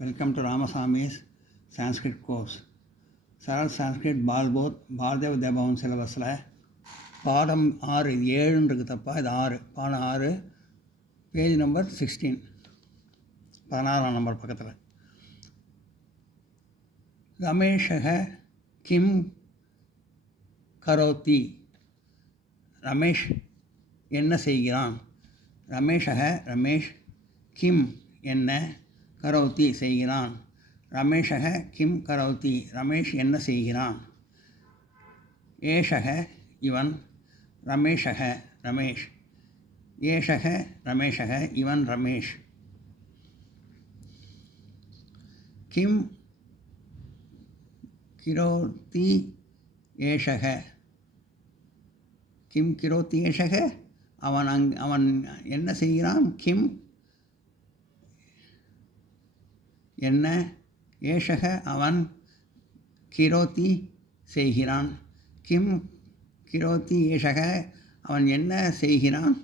Welcome to Ramaswamy's Sanskrit course. சரல் Sanskrit பால்போர் பாரதேவ தேபவன் சிலபஸில் பாடம் 6 இது 7ன்னு இருக்குது தப்பா, இது 6 பாடம் 6 பேஜ் நம்பர் 16 16ஆம் நம்பர் பக்கத்தில். ரமேஷக கிம் கரோத்தி, ரமேஷ் என்ன செய்கிறான். ரமேஷக ரமேஷ் கிம் என்ன கரோத்தி செய்கிறான். ரமேஷக கிம் கரோத்தி ரமேஷ் என்ன செய்கிறான். ஏஷக இவன், ரமேஷக ரமேஷ், ஏஷக ரமேஷக இவன் ரமேஷ். கிம் கிரோத்தி ஏஷக, கிம் கிரோத்தி ஏஷக அவன் என்ன செய்கிறான். கிம் என்ன, ஏஷக அவன், கிரோத்தி செய்கிறான். கிம் கிரோத்தி ஏஷக அவன் என்ன செய்கிறான்.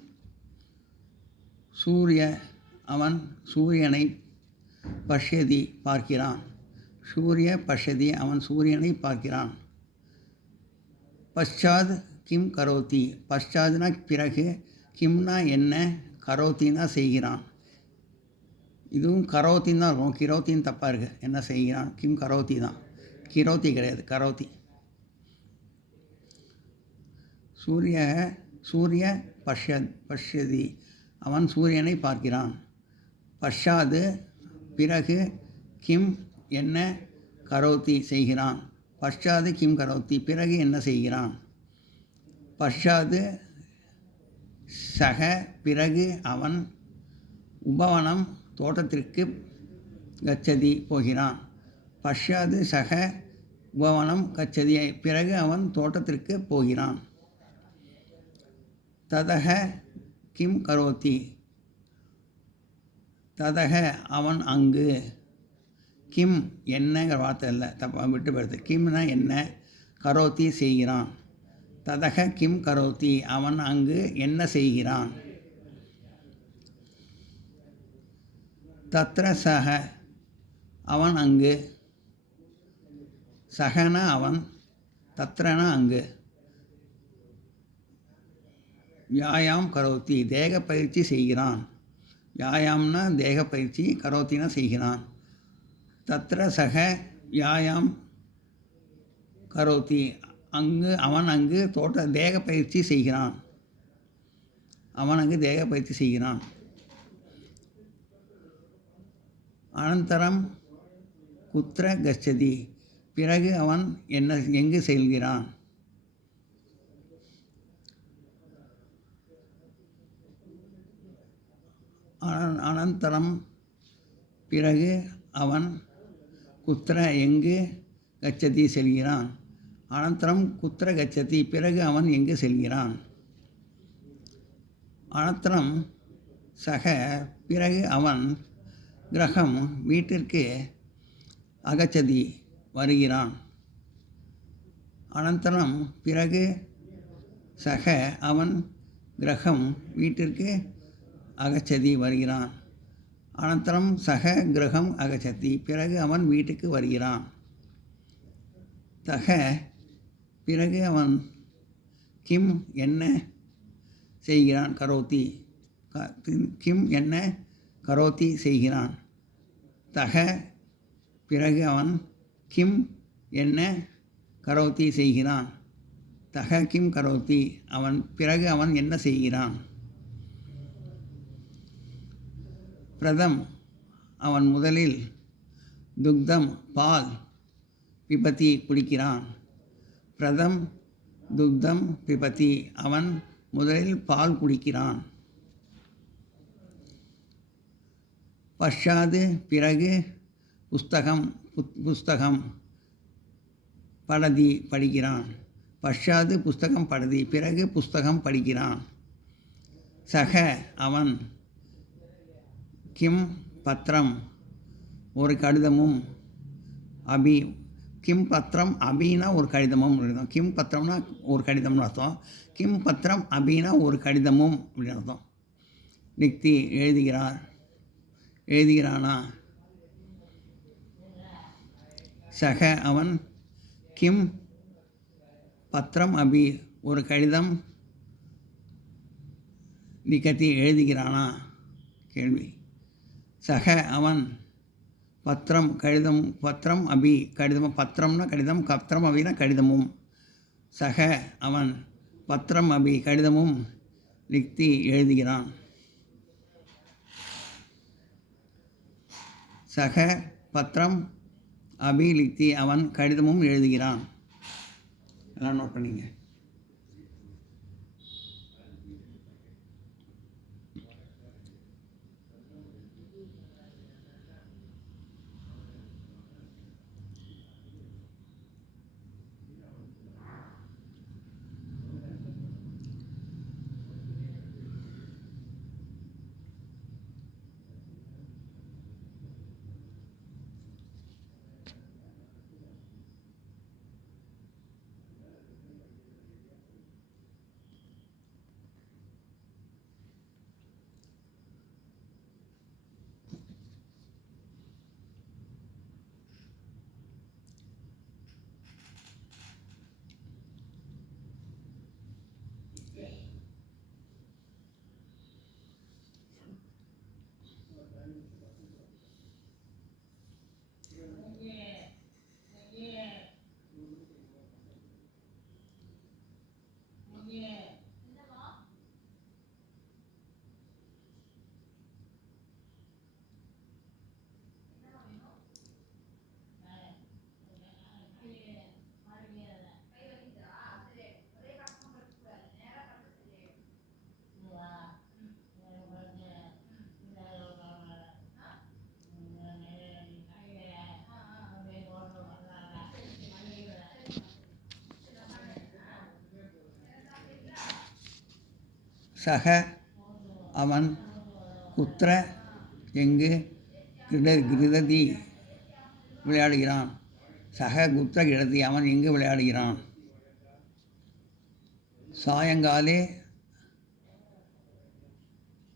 சூரிய அவன் சூரியனை பஷ்யதி பார்க்கிறான். சூரிய பஷ்யதி அவன் சூரியனை பார்க்கிறான். பశ్చాத் கிம் கரோத்தி, பశ్చాத்னா பிறகு, கிம்னா என்ன, கரோத்தினா செய்கிறான். இதுவும் கரோத்தின்னு தான் இருக்கும், கிரோத்தின்னு தப்பாக இருக்குது. என்ன செய்கிறான், கிம் கரோத்தி தான், கிரோத்தி கிடையாது, கரோத்தி. சூரிய பஷ்யதி அவன் சூரியனை பார்க்கிறான். பశ్చాத் பிறகு, கிம் என்ன கரோத்தி செய்கிறான். பశ్చాத் கிம் கரோத்தி பிறகு என்ன செய்கிறான். பశ్చాத் சக பிறகு அவன், உபவனம் தோட்டத்திற்கு கச்சதி போகிறான். பశ్చాத் சக உபவனம் கச்சதி பிறகு அவன் தோட்டத்திற்கு போகிறான். ததக கிம் கரோத்தி, ததக அவன் அங்கு, கிம் என்னங்கிற வார்த்தை இல்லை, தப்பா விட்டு போடுது. கிம்னா என்ன, கரோத்தி செய்கிறான். ததக கிம் கரோத்தி அவன் அங்கு என்ன செய்கிறான். தத்ர சக அவன் அங்கு, சகனா அவன், தத்ரனா அங்கு. வியாயாம் கரோத்தி தேக பயிற்சி செய்கிறான். வியாயாம்னா தேக பயிற்சி, கரோத்தினா செய்கிறான். தத்ர சக வியாயாம் கரோத்தி அங்கு அவன் அங்கு தேக பயிற்சி செய்கிறான். அவன் அங்கு தேக பயிற்சி செய்கிறான். அனந்தரம் குத்ர கச்சதி பிறகு அவன் எங்கு செல்கிறான். அனந்தரம் பிறகு அவன், குத்ர எங்கு, கச்சதி செல்கிறான். அனந்தரம் குத்ர கச்சதி பிறகு அவன் எங்கு செல்கிறான். அனந்தரம் சக பிறகு அவன், கிரகம் வீட்டிற்கு, அகச்சதி வருகிறான். அனந்தரம் பிறகு சக அவன், கிரகம் வீட்டிற்கு அகச்சதி வருகிறான். அனந்தரம் சக கிரகம் அகச்சதி பிறகு அவன் வீட்டுக்கு வருகிறான். தக பிறகு அவன், கிம் என்ன செய்கிறான், கரோத்தி கிம் என்ன கரோத்தி செய்கிறான். தக பிறகு அவன், கிம் என்ன கரோத்தி செய்கிறான். தக கிம் கரோத்தி அவன் பிறகு அவன் என்ன செய்கிறான். பிரதம் அவன் முதலில், துக்தம் பால், பிபதி குடிக்கிறான். பிரதம் துக்தம் பிபதி அவன் முதலில் பால் குடிக்கிறான். பశ్చాத் பிறகு, புஸ்தகம் படதி படிக்கிறான். பశ్చాத் புஸ்தகம் படதி பிறகு புஸ்தகம் படிக்கிறான். சக அவன், கிம் பத்திரம் ஒரு கடிதமும், அபி கிம் பத்திரம் அபினா ஒரு கடிதமும் எழுதும். கிம் பத்திரம்னா ஒரு கடிதம்னு அர்த்தம். கிம் பத்திரம் அபினா ஒரு கடிதமும் அப்படின்னு அர்த்தம். லிக்தி எழுதுகிறானா. சக அவன் கிம் பத்திரம் அபி ஒரு கடிதம் லிகதி எழுதுகிறானா? கேள்வி. சக அவன் பத்திரம் கடிதம் பத்திரம் அபி கடிதம் பத்திரம்னா கடிதம் பத்திரம் அபினா கடிதமும் சக அவன் பத்திரம் அபி கடிதமும் லிக்தி எழுதுகிறான். சக பத்திரம் அபி லிக்தி அவன் கடிதமும் எழுதுகிறான். எல்லாம் நோட் பண்ணிங்க. சக அவன் குத்திர எங்கு கிருததி விளையாடுகிறான். சக குத்திர கிருததி அவன் எங்கு விளையாடுகிறான். சாயங்காலே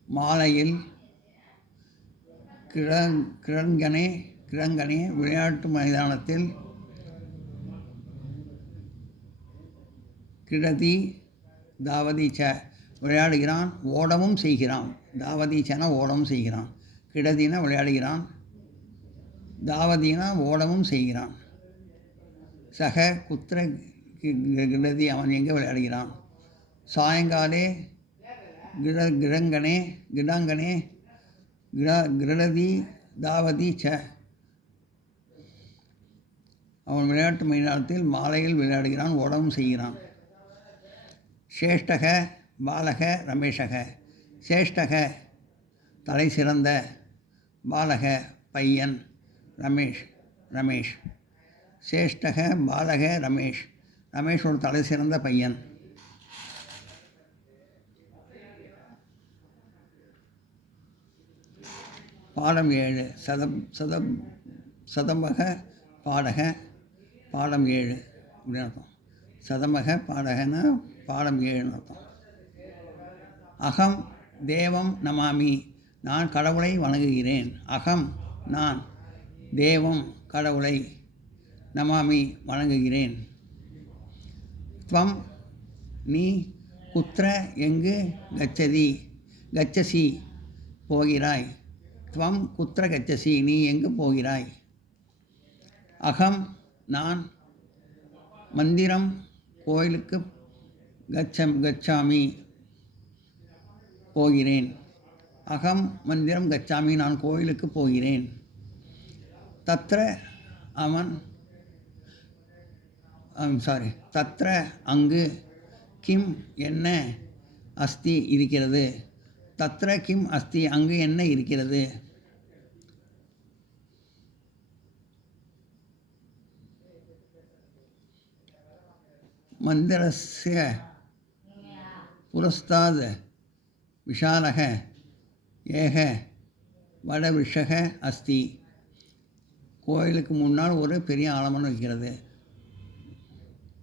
மாலையில் கிரங்கனே விளையாட்டு மைதானத்தில் கிடதி தாவதி ச விளையாடுகிறான் ஓடவும் செய்கிறான். தாவதீச்சனா ஓடவும் செய்கிறான். கிடதினா விளையாடுகிறான். தாவதினா ஓடவும் செய்கிறான். சக குத்திர கிடதி அவன் எங்கே விளையாடுகிறான். சாயங்காலே கிடாங்கனே கிடதி தாவதி ச அவன் விளையாட்டு மைதானத்தில் மாலையில் விளையாடுகிறான் ஓடவும் செய்கிறான். சேஷ்டக பாலக ரமேஷக சேஷ்டக தலை சிறந்த பாலக பையன் ரமேஷ் சேஷ்டக பாலக ரமேஷ் ஒரு தலை சிறந்த பையன். பாடம் 7 சதம்பக பாடக பாடம் 7 அப்படின்னு அர்த்தம். சதம்பக பாடகன்னா பாடம் 7ன்னு அர்த்தம். அகம் தேவம் நமாமி நான் கடவுளை வணங்குகிறேன். அகம் நான் தேவம் கடவுளை நமாமி வணங்குகிறேன். துவம் நீ குத்திர எங்கு கச்சசி போகிறாய். துவம் குத்திர கச்சசி நீ எங்கு போகிறாய். அகம் நான் மந்திரம் கோயிலுக்கு கச்சாமி போகிறேன். அகம் மந்திரம் கச்சாமி நான் கோயிலுக்கு போகிறேன். தத்ர அவன் தத்ர அங்கு கிம் என்ன அஸ்தி இருக்கிறது. தத்ர கிம் அஸ்தி அங்கு என்ன இருக்கிறது. மந்திரஸ்ய புரஸ்தாத் விஷாலக ஏக வடவிருஷக அஸ்தி கோயிலுக்கு முன்னால் ஒரு பெரிய ஆலமரம் இருக்கிறது.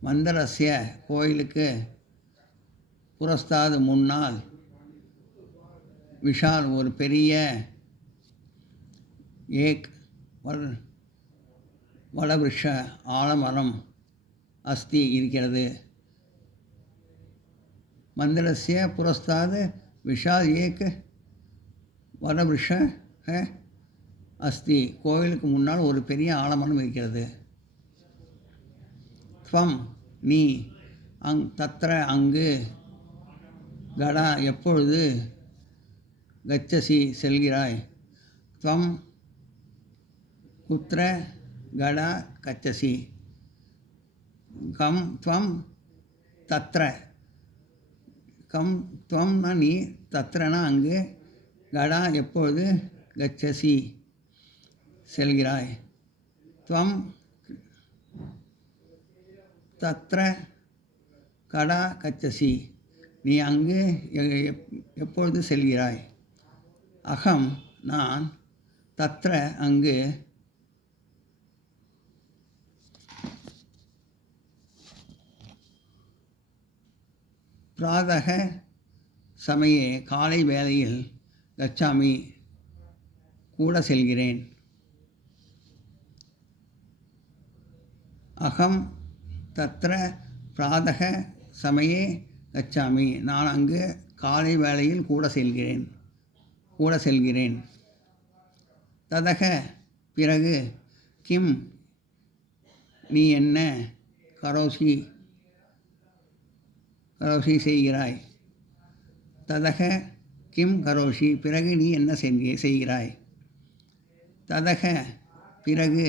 மந்திரஸ்ய கோயிலுக்கு புரஸ்தாது முன்னால் விஷால் ஒரு பெரிய ஏக் வட வடவிருஷ ஆலமரம் அஸ்தி இருக்கிறது. மந்திரஸ்ய புரஸ்தாத் விஷால் ஏக் வடவிருஷ அஸ்தி. கோவிலுக்கு முன்னால் ஒரு பெரிய ஆலமரம் இருக்கிறது. துவம் நீ, தத்ர அங்கு, கடா எப்பொழுது, கச்சசி செல்கிறாய். துவம் குத்ர கடா கச்சசி. கம் துவம் தத்ர. கம் துவம்னா நீ, தத்ரனா அங்கு, கடா எப்பொழுது, கச்சசி செல்கிறாய். துவம் தத்ர கடா கச்சசி நீ அங்கு எப்பொழுது செல்கிறாய். அகம் நான், தத்ர அங்கு, பிராதக சமயே காலை வேளையில், கச்சாமி கூட செல்கிறேன். அகம் தத்ர பிராதக சமயே கச்சாமி நான் அங்கு காலை வேளையில் கூட செல்கிறேன். ததக பிறகு, கிம் நீ என்ன, கரோஷி செய்கிறாய். ததக கிம் கரோஷி பிறகு நீ என்ன செய்கிறாய். ததக பிறகு,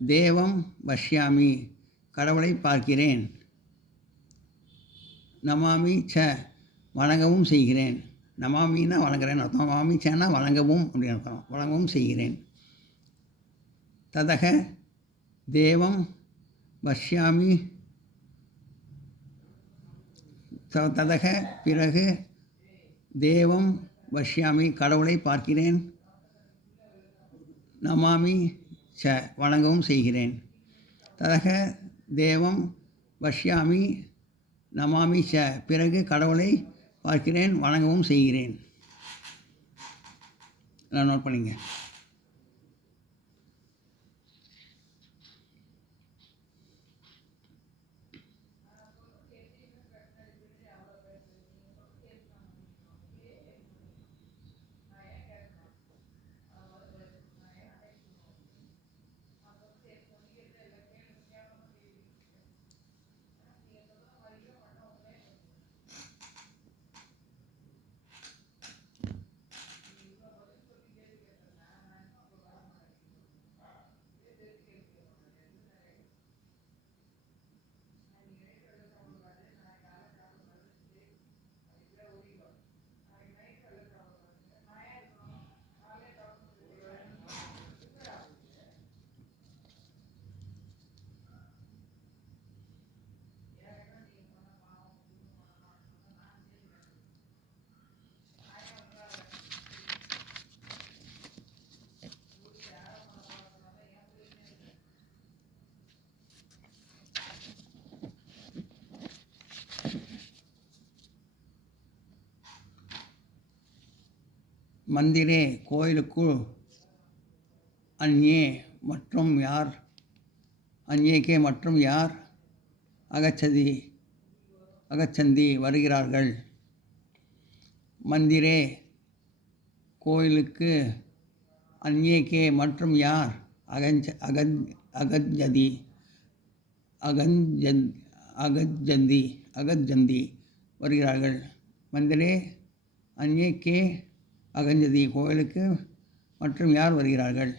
தேவம் பஷ்யாமி கடவுளை பார்க்கிறேன். நமாமி ச வணங்கவும் செய்கிறேன். நமாமின்னா வணங்குறேன்னு அர்த்தம். நமாமி சன்னா வணங்கவும் அப்படின்னு அர்த்தம். வணங்கவும் செய்கிறேன். ததக தேவம் பஷ்யாமி. ததக பிறகு, தேவம் பஷ்யாமி கடவுளை பார்க்கிறேன். நமாமி ச வணங்கவும் செய்கிறேன். ததக தேவம் பஷ்யாமி நமாமி ச பிறகு கடவுளை பார்க்கிறேன், வணங்கவும் செய்கிறேன். எல்லாம் நோட் பண்ணிங்க. மந்திரே கோயிலுக்குள், அந்யே மற்றும் யார், அந்யேகே மற்றும் யார், அகச்சந்தி வருகிறார்கள். மந்திரே கோயிலுக்கு, அந்யேகே மற்றும் யார், அகஜந்தி வருகிறார்கள். மந்திரே அந்யேகே அகஞ்சதி கோயிலுக்கு மற்றும் யார் வருகிறார்கள்.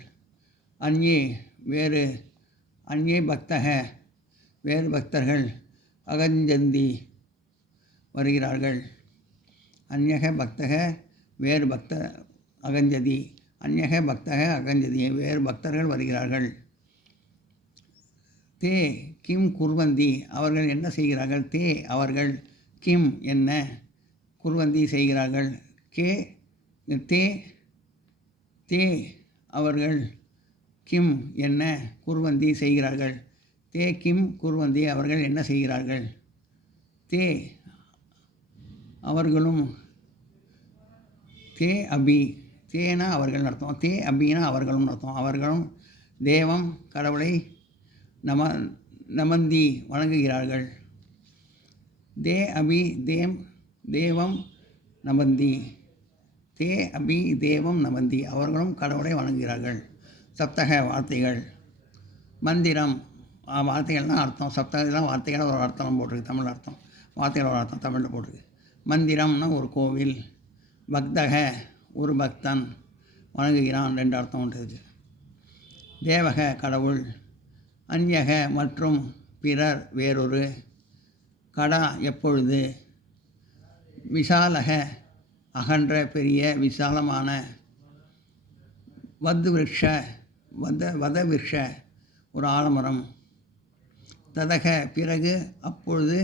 அந்யே வேறு, அந்யே பக்தக வேறு பக்தர்கள், அகஞ்சந்தி வருகிறார்கள். அந்யக பக்தக வேறு அகஞ்சதி அந்யக பக்தக அகஞ்சதி வேறு பக்தர்கள் வருகிறார்கள். தே கிம் குர்வந்தி அவர்கள் என்ன செய்கிறார்கள். தே அவர்கள், கிம் என்ன, குர்வந்தி செய்கிறார்கள். தே அவர்கள், கிம் என்ன, குர்வந்தி செய்கிறார்கள். தே கிம் குர்வந்தி அவர்கள் என்ன செய்கிறார்கள். தே அவர்களும், தே அபி தேனா அவர்கள் அர்த்தம். தே அபினா அவர்களும் அர்த்தம். அவர்களும் தேவம் கடவுளை நம நமந்தி வணங்குகிறார்கள். தே அபி தேம் தேவம் நமந்தி தே அபி தேவம் நமந்தி அவர்களும் கடவுளை வணங்குகிறார்கள். சப்தக வார்த்தைகள். மந்திரம் வார்த்தைகள்னால் அர்த்தம். சப்தகெல்லாம் வார்த்தைகள் ஒரு அர்த்தம் போட்டிருக்கு, தமிழ் அர்த்தம். வார்த்தைகள் ஒரு அர்த்தம் தமிழில் போட்டிருக்கு. மந்திரம்னா ஒரு கோவில். பக்தக ஒரு பக்தன் வணங்குகிறான், 2 அர்த்தம் உண்டு. தேவக கடவுள். அந்யக மற்றும் பிறர் வேறொரு. கடா எப்பொழுது. விசாலக அகன்ற பெரிய விசாலமான. வது விருட்ச வத விருட்ச ஒரு ஆலமரம். ததக பிறகு அப்பொழுது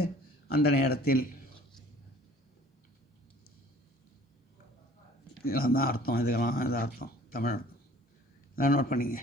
அந்த நேரத்தில். இதெல்லாம் தான் அர்த்தம். இதுக்கெல்லாம் இது அர்த்தம், தமிழ் அர்த்தம். இதெல்லாம் நோட் பண்ணிங்க.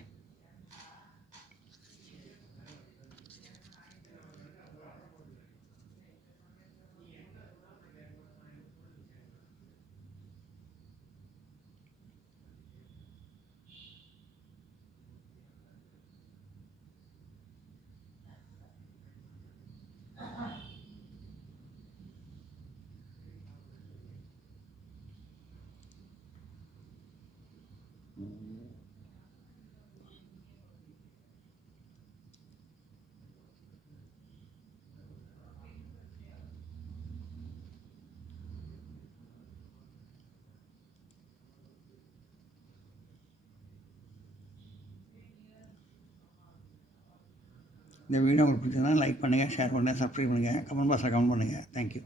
இந்த வீடியோ உங்களுக்கு பிடிச்சதுன்னா லைக் பண்ணுங்கள், ஷேர் பண்ணுங்கள், சப்ஸ்கிரைப் பண்ணுங்கள், கமெண்ட் பாக்ஸில் கமெண்ட் பண்ணுங்கள். தேங்க்யூ.